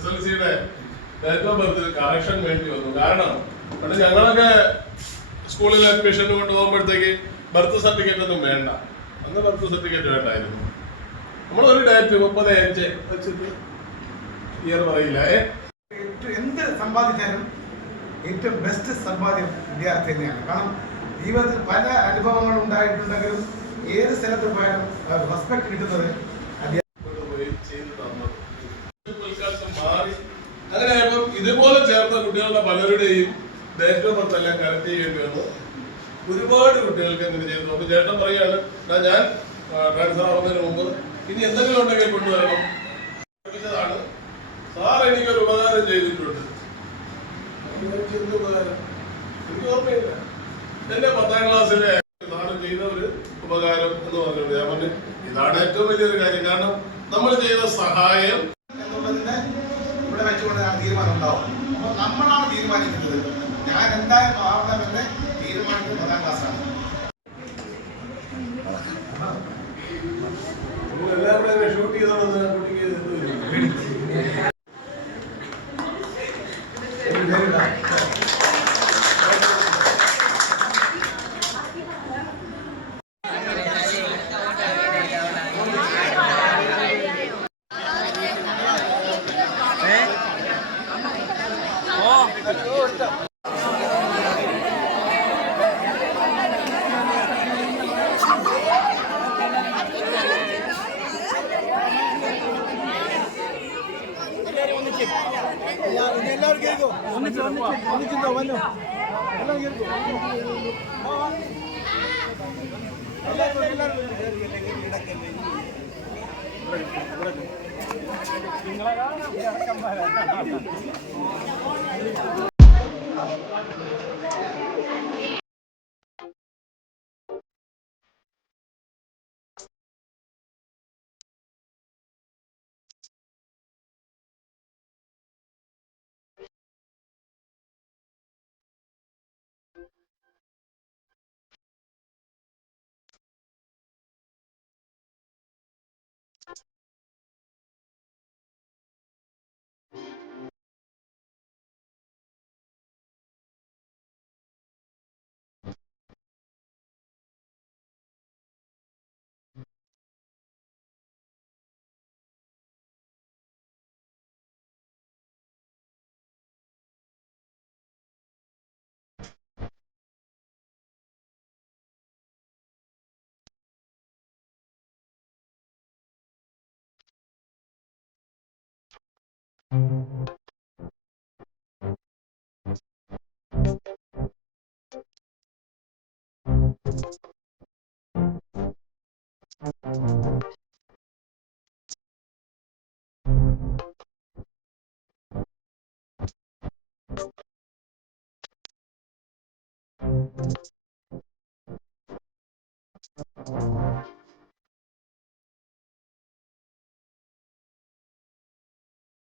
SLCയുടെ date of birth correction വേണ്ടി വന്നു. കാരണം പണ്ട് ഞങ്ങളൊക്കെ സ്കൂളിൽ അഡ്മിഷന് കൊണ്ടുപോകുമ്പോഴത്തേക്ക് ബർത്ത് സർട്ടിഫിക്കറ്റ് ഒന്നും വേണ്ട. അന്ന് ബർത്ത് സർട്ടിഫിക്കറ്റ് വേണ്ടായിരുന്നു. നമ്മളൊരു ഡേറ്റ് 30/5 വെച്ചിട്ട് ഇയർ പറയില്ല. എന്ത് സമ്പാദിച്ചാലും ഏറ്റവും ബെസ്റ്റ് സമ്പാദ്യം വിദ്യാർത്ഥി തന്നെയാണ്. കാരണം ജീവിതത്തിൽ പല അനുഭവങ്ങൾ ഉണ്ടായിട്ടുണ്ടെങ്കിലും ഏത് സ്ഥലത്ത് പോയാലും റെസ്പെക്ട് കിട്ടുന്നത് മാറി. അങ്ങനെയായപ്പോൾ ഇതുപോലെ ചേർന്ന കുട്ടികളുടെ പലരുടെയും ഡേറ്റ് ഓഫ് ബർത്ത് എല്ലാം കറക്റ്റ് ചെയ്യേണ്ടി വന്നു. ഒരുപാട് കുട്ടികൾക്ക് അങ്ങനെ ചെയ്തു. അപ്പൊ ചേട്ടൻ പറയാണ്, ഞാൻ ട്രാൻസ്ഫർ ആവുന്നതിന് മുമ്പ് ഇനി എന്തെങ്കിലും ഉണ്ടെങ്കിൽ കൊണ്ടുവരണം. പഠിപ്പിച്ചതാണ് സാർ, എനിക്കൊരു ഉപകാരം ചെയ്തിട്ടുണ്ട്. എന്ത് ഉപകാരം എനിക്ക് ഓർമ്മയില്ല. എന്റെ 10ാം ക്ലാസ്സിലെ സാറ് ചെയ്ത ഒരു ഉപകാരം എന്ന് പറഞ്ഞിട്ടുണ്ട്. ഞാൻ പറഞ്ഞു ഇതാണ് ഏറ്റവും വലിയൊരു കാര്യം. കാരണം നമ്മൾ ചെയ്ത സഹായം എന്നുള്ളതിന്റെ ഇവിടെ വെച്ചുകൊണ്ട് തീരുമാനം ഉണ്ടാവും. അപ്പോൾ നമ്മളാണ് തീരുമാനിക്കുന്നത്. ഞാൻ എന്തായാലും ആവണമെന്ന് തീരുമാനിക്കുന്നത് 10ാം ക്ലാസ്സാണ്. എല്ലാവരും ഷൂട്ട് ചെയ്തോളൂ. കുട്ടിക്ക് എല്ലാവരും കേൾക്കോ? ഒന്നിച്ചിട്ടോ വല്ലോ എല്ലാം കേൾക്കോ?